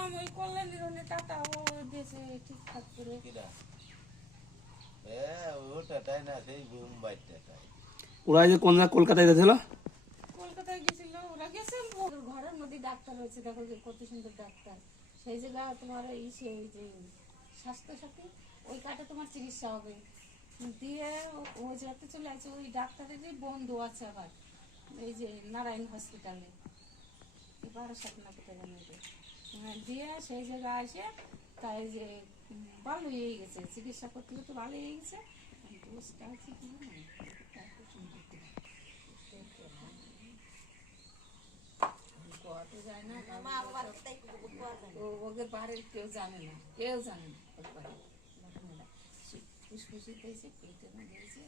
গেছিলাম ওই কল্যাণীর one tata ও দিয়েছে ঠিকঠাক করে। ওরা যে কোন কলকাতায় গেছিল, কলকাতায় গেছিল, ওরা গেছে ওর ঘরের মধ্যে ডাক্তার হয়েছে, দেখো যে কত সুন্দর ডাক্তার। সেই জায়গা তোমার ইসে ওই যে স্বাস্থ্য সাথী ওই কার্ডে তোমার চিকিৎসা হবে দিয়ে ওই জায়গাতে চলে আসছে। ওই ডাক্তারেরই বন্ধু আছে আবার এই যে নারায়ণ হসপিটালে 12 না কোথায় জানি দিয়ে সেই জায়গায় আসে। তাই যে ভালো হয়ে গেছে, চিকিৎসা করতে করতে ভালো হয়ে গেছে। দোষটা আছে কি যায় না, ওদের বাড়ির কেউ জানে না, কেউ জানে না। ফুসফুসিতে এসে পেটে না দিয়েছে,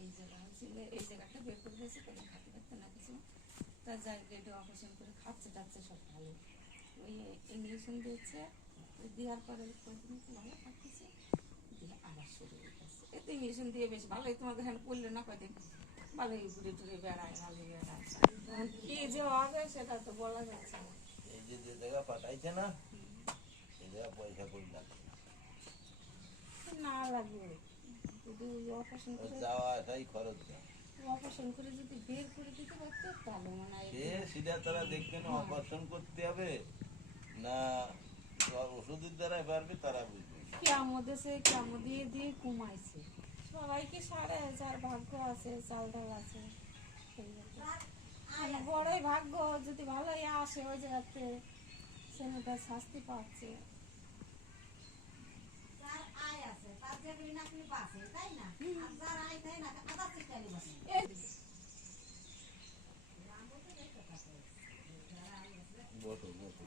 এই জায়গা হয়েছিল, এই জায়গাটা বের করে দিয়েছে, কোনো খাতে খাতে না কিছু। তার জায়গাটা অপারেশন করে খাচ্ছে টাচ্ছে সব ভালো। ওই ইঞ্জেকশন দিয়েছে, দেওয়ার পরে কয়েকদিন একটু ভালো থাকতেছে, দিয়ে আবার শুরু হয়ে গেছে। এতে ইঞ্জেকশন দিয়ে বেশ ভালোই, তোমাদের এখানে পড়লে না কয়েকদিন ভালোই ঘুরে টুরে বেড়ায়, ভালোই বেড়ায়। কি যে হবে সেটা তো বলা যাচ্ছে না। এই যে যে জায়গা পাঠাইছে না সেই জায়গা পয়সা করি লাগছে না লাগবে যদি অপারেশন করে যাওয়া আসাই খরচ যায়। অপারেশন করে যদি বের করে দিতে পারতো তাহলে মনে হয় সে সেটা তারা দেখবে না, অপারেশন করতে হবে না ওষুধের দ্বারা পারবে তারা বুঝবে। কেমন দেশে কেমন দিয়ে দিয়ে কমাইছে সবাইকে, সাড়ে যার ভাগ্য আছে চাল ডাল আছে বড়ই ভাগ্য যদি ভালোই আসে ওই জায়গাতে ছেলেটা শাস্তি পাচ্ছে।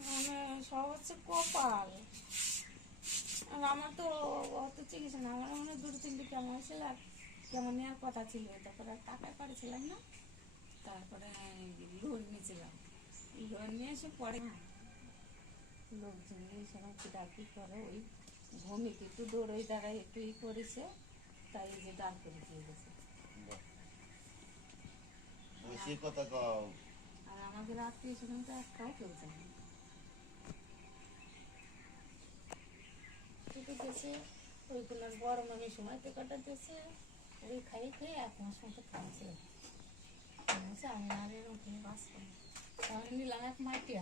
মানে সব হচ্ছে কপাল। আর আমার তো অত চিকিৎসা না, আমার মনে হয় 2-3টি কেমন ছিল, কেমন নেওয়ার কথা ছিল, তারপরে আর টাকায় পাঠিয়েছিলাম না। তারপরে লোন নিয়েছিলাম, লোন নিয়ে এসে পরে লোকজন সেরকম ডাকি করে ওই ভূমিকে একটু দৌড়ই দাঁড়াই একটু ই করেছে, তাই এই যে দাঁড় করে দিয়ে গেছে। কথা কও। আর আমাদের আত্মীয় স্বজন তো একটাও কেউ জানে গেছে। ওইগুলো বড় মানে সময় টেকাটা দিয়েছে, ওই খাই খেয়ে 1 মাস মতো খাচ্ছে। আমি আর এরকম বাঁচবো না, তাহলে নিলাম 1 মাটি।